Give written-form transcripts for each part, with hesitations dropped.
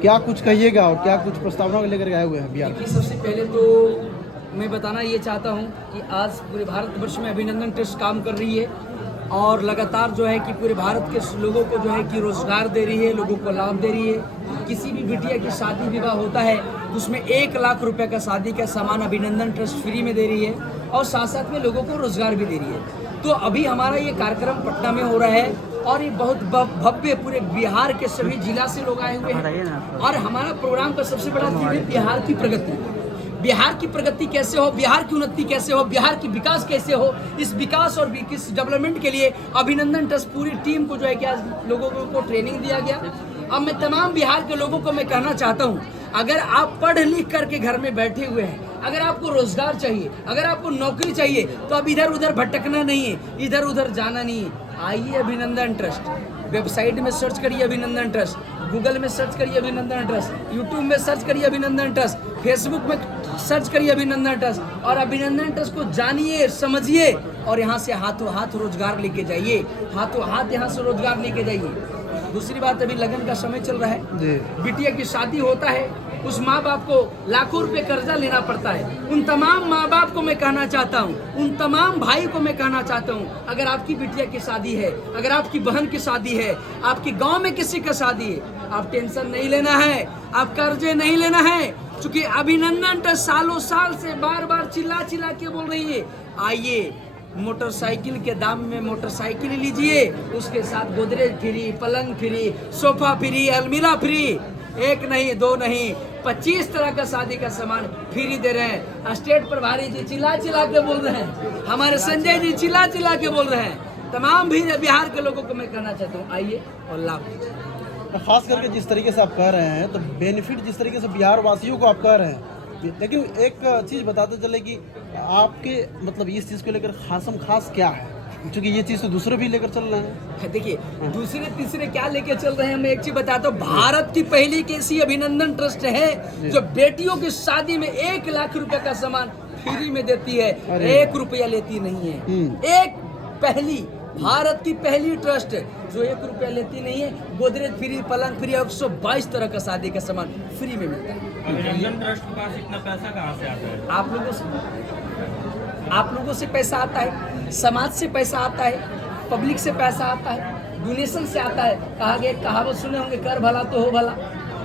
क्या कुछ कहिएगा और क्या कुछ प्रस्तावना लेकर आए हुए हैं बिहार? देखिए, सबसे पहले तो मैं बताना ये चाहता हूँ कि आज पूरे भारतवर्ष में अभिनंदन ट्रस्ट काम कर रही है और लगातार जो है कि पूरे भारत के लोगों को जो है कि रोजगार दे रही है, लोगों को लाभ दे रही है। किसी भी बिटिया की शादी विवाह होता है तो उसमें 1 लाख रुपए का शादी का सामान अभिनंदन ट्रस्ट फ्री में दे रही है और साथ साथ में लोगों को रोजगार भी दे रही है। तो अभी हमारा ये कार्यक्रम पटना में हो रहा है और ये बहुत भव्य पूरे बिहार के सभी जिला से लोग आए हुए हैं और हमारा प्रोग्राम का सबसे बड़ा थीम है बिहार की प्रगति। बिहार की प्रगति कैसे हो, बिहार की उन्नति कैसे हो, बिहार की विकास कैसे हो, इस विकास और इस डेवलपमेंट के लिए अभिनंदन ट्रस्ट पूरी टीम को जो है कि आज लोगों को ट्रेनिंग दिया गया। अब मैं तमाम बिहार के लोगों को मैं कहना चाहता हूँ, अगर आप पढ़ लिख करके घर में बैठे हुए हैं, अगर आपको रोजगार चाहिए, अगर आपको नौकरी चाहिए, तो अब इधर उधर भटकना नहीं है, इधर उधर जाना नहीं है। आइए अभिनंदन ट्रस्ट, वेबसाइट में सर्च करिए अभिनंदन ट्रस्ट, गूगल में सर्च करिए अभिनंदन ट्रस्ट, यूट्यूब में सर्च करिए अभिनंदन ट्रस्ट, फेसबुक में सर्च करिए अभिनंदन ट्रस्ट और अभिनंदन ट्रस्ट को जानिए, समझिए और यहाँ से हाथों हाथ रोजगार लेके जाइए, हाथों हाथ यहाँ से रोजगार लेके जाइए। दूसरी बात, अभी लगन का समय चल रहा है, बिटिया की शादी होता है, उस माँ बाप को लाखों रुपए कर्जा लेना पड़ता है। उन तमाम माँ बाप को मैं कहना चाहता हूँ, उन तमाम भाई को मैं कहना चाहता हूँ, अगर आपकी बिटिया की शादी है, अगर आपकी बहन की शादी है, आपके गांव में किसी का शादी है, आप टेंशन नहीं लेना है, आप कर्जे नहीं लेना है, क्योंकि अभिनंदन ट्रस्ट सालों साल से बार बार चिल्ला चिल्ला के बोल रही है, आइए मोटरसाइकिल के दाम में मोटरसाइकिल लीजिए, उसके साथ गोदरेज फ्री, पलंग फ्री, सोफा फ्री, अलमीरा फ्री, 1 नहीं 2 नहीं 25 तरह का शादी का सामान फ्री दे रहे हैं। स्टेट प्रभारी जी चिल्ला चिल्ला के बोल रहे हैं, हमारे संजय जी चिल्ला चिल्ला के बोल रहे हैं। तमाम भी बिहार के लोगों को मैं कहना चाहता हूँ, आइए और लाभ लीजिए। खास करके जिस तरीके से आप कह रहे हैं, तो बेनिफिट जिस तरीके से बिहार वासियों को आप कह रहे हैं, लेकिन एक चीज़ बताते चले कि आपके मतलब इस चीज़ को लेकर खास क्या है, क्योंकि ये चीज़ तो दूसरे भी लेकर चल रहे हैं। देखिए, दूसरे तीसरे क्या लेके चल रहे हैं, मैं एक चीज बताता हूँ, भारत की पहली कैसी अभिनंदन ट्रस्ट है जो बेटियों की शादी में 1 लाख रुपए का सामान फ्री में देती है, 1 रुपया लेती नहीं है। एक पहली भारत की पहली ट्रस्ट जो 1 रुपया लेती नहीं है, गोदरेज फ्री, पलंग फ्री, 122 तरह का शादी का सामान फ्री में मिलता है। अभिनंदन ट्रस्ट के पास इतना पैसा कहाँ से आता है? आप लोगों से पैसा आता है, समाज से पैसा आता है, पब्लिक से पैसा आता है, डोनेशन से आता है। कहा गया, कहावत सुने होंगे, कर भला तो हो भला।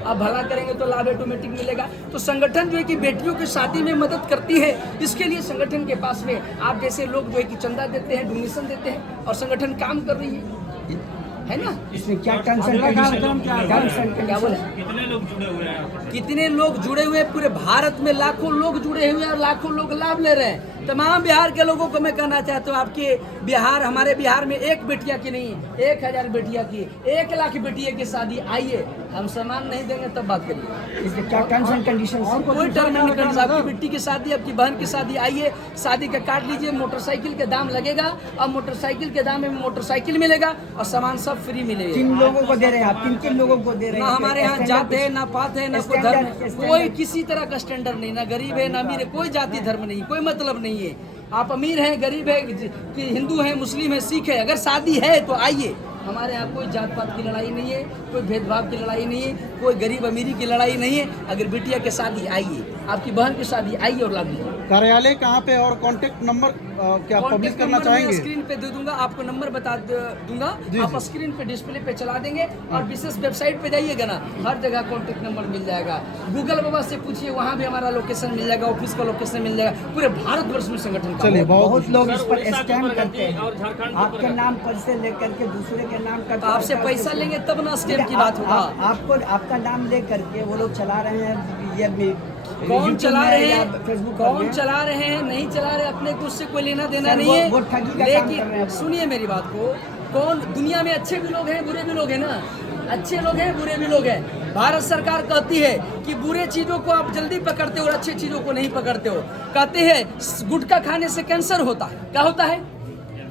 आप भला करेंगे तो लाभ ऑटोमेटिक मिलेगा। तो संगठन जो है कि बेटियों की शादी में मदद करती है, इसके लिए संगठन के पास में आप जैसे लोग जो है कि चंदा देते हैं, डोनेशन देते हैं और संगठन काम कर रही है ना। इसमें क्या टेंशन क्या बोले, कितने लोग जुड़े हुए हैं? कितने लोग जुड़े हुए हैं? पूरे भारत में लाखों लोग जुड़े हुए हैं और लाखों लोग लाभ ले रहे हैं। तमाम बिहार के लोगों को मैं कहना चाहता हूँ, आपके बिहार, हमारे बिहार में 1 बेटिया की नहीं, 1000 बेटिया की, 1 लाख बेटिया की शादी, आइए, हम सामान नहीं देंगे तब बात करिए। इसमें क्या टर्म्स एंड कंडीशन? कोई टर्म एंड कंडीशन, आपकी बेटी की शादी, आपकी बहन की शादी, आइए, शादी का कार्ड लीजिए, मोटरसाइकिल के दाम लगेगा और मोटरसाइकिल के दाम में मोटरसाइकिल मिलेगा और सामान सब फ्री मिलेगा। किन लोगों को दे रहे हैं आप? किन लोगों को दे रहे हैं? ना हमारे यहाँ जात है, ना पात है, ना कोई धर्म, कोई किसी तरह का स्टैंडर्ड नहीं, ना गरीब है ना अमीर है, कोई जाति धर्म नहीं, कोई मतलब नहीं है। आप अमीर हैं, गरीब है, कि हिंदू है, मुस्लिम है, सिख है, अगर शादी है तो आइए। हमारे यहाँ कोई जात पात की लड़ाई नहीं है, कोई भेदभाव की लड़ाई नहीं है, कोई गरीब अमीरी की लड़ाई नहीं है। अगर बिटिया की शादी, आइए, आपकी बहन की शादी, आइए और लाभ लीजिए। कार्यालय कहाँ पे और कांटेक्ट नंबर क्या पब्लिश करना चाहेंगे? स्क्रीन पे दे दूंगा, आपको नंबर बता दूंगा, आप स्क्रीन पे डिस्प्ले पे चला देंगे और विशेष वेबसाइट पे जाइएगा ना, हर जगह कांटेक्ट नंबर मिल जाएगा। गूगल बाबा से पूछिए, वहाँ भी हमारा लोकेशन मिल जाएगा, ऑफिस का लोकेशन मिल जाएगा। पूरे भारतवर्ष में संगठन चलिए, बहुत लोग इस पर स्कैम करते हैं, आपके नाम पर से लेकर के दूसरे के नाम का। तो आपसे पैसा लेंगे तब ना स्कैम की बात होगा। आपको आपका नाम ले करके वो लोग चला रहे हैं, ये कौन चला रहे हैं, फेसबुक कौन चला रहे हैं, नहीं चला रहे, अपने को उससे कोई लेना देना नहीं है। वो ठगी का काम कर रहे लेकिन हैं। सुनिए मेरी बात को, कौन, दुनिया में अच्छे भी लोग हैं, बुरे भी लोग हैं ना, अच्छे लोग हैं, बुरे भी लोग हैं। भारत सरकार कहती है कि बुरे चीजों को आप जल्दी पकड़ते हो और अच्छे चीजों को नहीं पकड़ते हो। कहते हैं गुटखा खाने से कैंसर होता है, क्या होता है?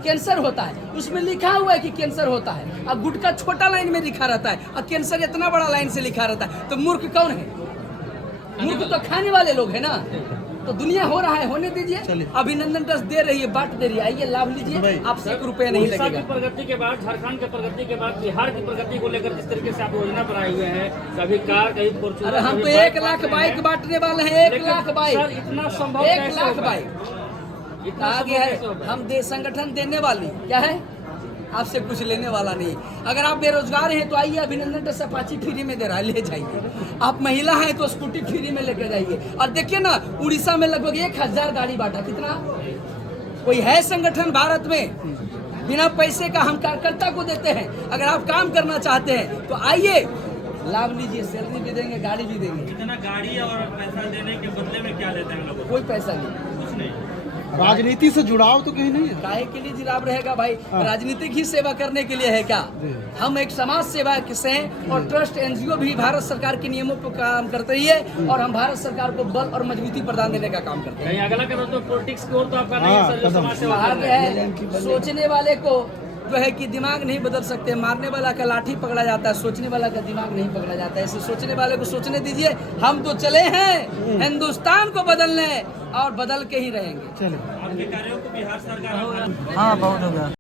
कैंसर होता है, उसमें लिखा हुआ है कि कैंसर होता है। अब गुटखा छोटा लाइन में लिखा रहता है और कैंसर इतना बड़ा लाइन से लिखा रहता है, तो मूर्ख कौन है? मूर्ख तो खाने वाले लोग है ना। तो दुनिया हो रहा है, होने दीजिए। चलिए। अभिनंदन ट्रस्ट दे रही है, बांट दे रही है, आइए लाभ लीजिए, भाई। आपसे 1 रुपया नहीं उड़ीसा की लगेगा। प्रगति के बाद, झारखंड के प्रगति के बाद बिहार की प्रगति को लेकर जिस तरीके से आप योजना बनाए हुए हैं, कभी कार, कभी फॉर्च्यूनर, अरे हम तो कभी 1 लाख बाइक बांटने वाले हैं, 1 लेकिन लाख बाइक, सर, इतना संभव 1 कैसे लाख होगा? बाइक इतना कहा संभव गया कैसे है। होगा? हम संगठन देने वाली क्या है, आपसे कुछ लेने वाला नहीं। अगर आप बेरोजगार हैं तो आइए, अभिनंदन ट्रस्ट अपाची फ्री में दे रहा है, ले जाइए। आप महिला हैं तो स्कूटी फ्री में लेके जाइए। और देखिए ना, उड़ीसा में लगभग 1000 गाड़ी बांटा, कितना? कोई है संगठन भारत में? बिना पैसे का हम कार्यकर्ता को देते हैं। अगर आप काम करना चाहते हैं तो आइए, लाभ लीजिए, सैलरी भी देंगे, गाड़ी भी देंगे, इतना गाड़ी और पैसा देने के बदले में क्या लेते हैं लोग? कोई पैसा नहीं। कुछ नहीं। राजनीति से जुड़ाव तो कहीं नहीं है। काहे के लिए जुड़ाव रहेगा भाई? हाँ। राजनीतिक ही सेवा करने के लिए है क्या? हम एक समाज सेवा से हैं और ट्रस्ट एनजीओ भी भारत सरकार के नियमों पर काम करते ही है और हम भारत सरकार को बल और मजबूती प्रदान देने का काम करते हैं। कहीं अगला कदम तो पॉलिटिक्स की ओर तो आपका नहीं है सर, जो कदम। समाज सेवा कहा कर रहे गया हैं। है, सोचने वाले को जो है कि दिमाग नहीं बदल सकते, मारने वाला का लाठी पकड़ा जाता है, सोचने वाला का दिमाग नहीं पकड़ा जाता है। ऐसे सोचने वाले को सोचने दीजिए। हम तो चले हैं हिंदुस्तान को बदलने और बदल के ही रहेंगे। चले। आपके कार्यों को बिहार सरकार हाँ, बहुत हो गया।